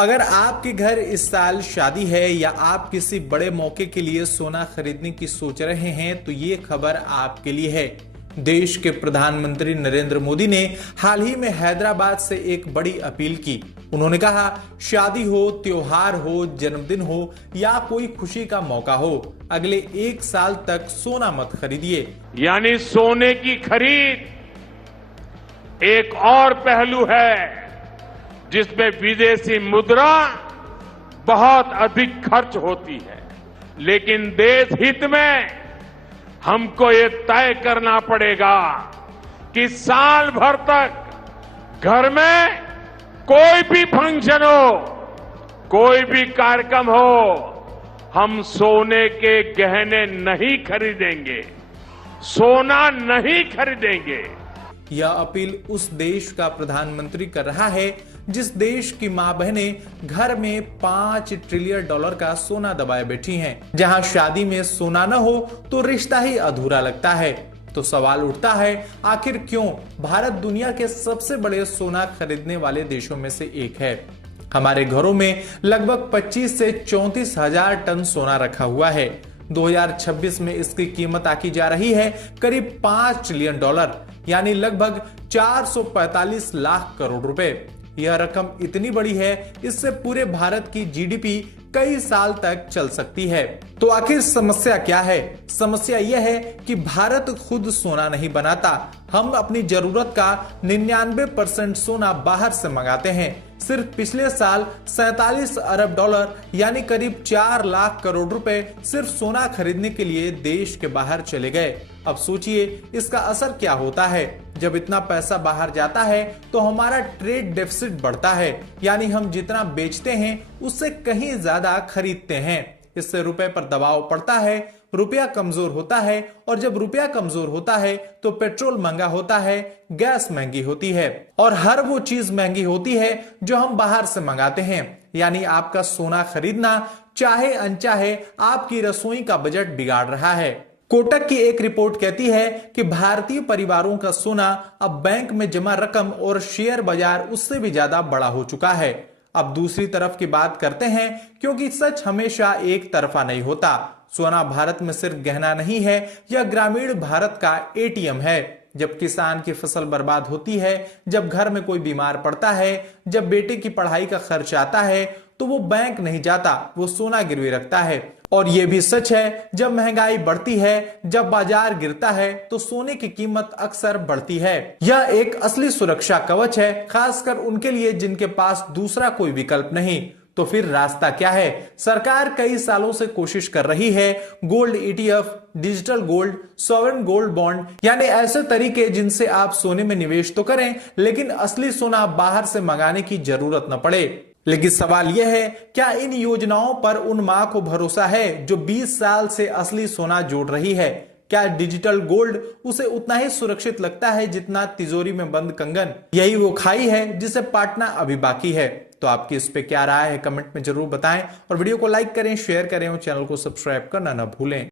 अगर आपके घर इस साल शादी है या आप किसी बड़े मौके के लिए सोना खरीदने की सोच रहे हैं तो ये खबर आपके लिए है। देश के प्रधानमंत्री नरेंद्र मोदी ने हाल ही में हैदराबाद से एक बड़ी अपील की। उन्होंने कहा, शादी हो, त्योहार हो, जन्मदिन हो या कोई खुशी का मौका हो, अगले 1 साल तक सोना मत खरीदिए। यानी सोने की खरीद एक और पहलू है जिसमें विदेशी मुद्रा बहुत अधिक खर्च होती है, लेकिन देश हित में हमको ये तय करना पड़ेगा कि साल भर तक घर में कोई भी फंक्शन हो, कोई भी कार्यक्रम हो, हम सोने के गहने नहीं खरीदेंगे, सोना नहीं खरीदेंगे। यह अपील उस देश का प्रधानमंत्री कर रहा है जिस देश की मां बहनें घर में $5 ट्रिलियन का सोना दबाए बैठी हैं। जहां शादी में सोना न हो तो रिश्ता ही अधूरा लगता है। तो सवाल उठता है, आखिर क्यों भारत दुनिया के सबसे बड़े सोना खरीदने वाले देशों में से एक है। हमारे घरों में लगभग 25 से 34 हजार टन सोना रखा हुआ है। 2026 में इसकी कीमत आकी जा रही है करीब $5 ट्रिलियन, यानी लगभग 445 लाख करोड़ रुपए। यह रकम इतनी बड़ी है, इससे पूरे भारत की जीडीपी कई साल तक चल सकती है। तो आखिर समस्या क्या है? समस्या यह है कि भारत खुद सोना नहीं बनाता। हम अपनी जरूरत का 99% सोना बाहर से मंगाते हैं। सिर्फ पिछले साल $47 अरब यानी करीब 4 लाख करोड़ रुपए सिर्फ सोना खरीदने के लिए देश के बाहर चले गए। अब सोचिए इसका असर क्या होता है। जब इतना पैसा बाहर जाता है तो हमारा ट्रेड डेफिसिट बढ़ता है, यानी हम जितना बेचते हैं उससे कहीं ज्यादा खरीदते हैं। इससे रुपए पर दबाव पड़ता है, रुपया कमजोर होता है और जब रुपया कमजोर होता है तो पेट्रोल महंगा होता है, गैस महंगी होती है और हर वो चीज महंगी होती है जो हम बाहर से मंगाते हैं। यानी आपका सोना खरीदना चाहे अनचाहे आपकी रसोई का बजट बिगाड़ रहा है। कोटक की एक रिपोर्ट कहती है कि भारतीय परिवारों का सोना अब बैंक में जमा रकम और शेयर बाजार उससे भी ज्यादा बड़ा हो चुका है। अब दूसरी तरफ की बात करते हैं, क्योंकि सच हमेशा एक तरफा नहीं होता। सोना भारत में सिर्फ गहना नहीं है, यह ग्रामीण भारत का एटीएम है। जब किसान की फसल बर्बाद होती है, जब घर में कोई बीमार पड़ता है, जब बेटे की पढ़ाई का खर्च आता है, तो वो बैंक नहीं जाता, वो सोना गिरवी रखता है। और ये भी सच है, जब महंगाई बढ़ती है, जब बाजार गिरता है, तो सोने की कीमत अक्सर बढ़ती है। यह एक असली सुरक्षा कवच है, खासकर उनके लिए जिनके पास दूसरा कोई विकल्प नहीं। तो फिर रास्ता क्या है? सरकार कई सालों से कोशिश कर रही है। Gold ETF, digital gold, sovereign gold bond, यानी ऐसे तरीके जिनसे आप सोने में निवेश तो करें लेकिन असली सोना बाहर से मंगाने की जरूरत न पड़े। लेकिन सवाल यह है, क्या इन योजनाओं पर उन मां को भरोसा है जो 20 साल से असली सोना जोड़ रही है? क्या डिजिटल गोल्ड उसे उतना ही सुरक्षित लगता है जितना तिजोरी में बंद कंगन? यही वो खाई है जिसे पाटना अभी बाकी है। तो आपकी इस पे क्या राय है, कमेंट में जरूर बताएं और वीडियो को लाइक करें, शेयर करें और चैनल को सब्सक्राइब करना न भूलें।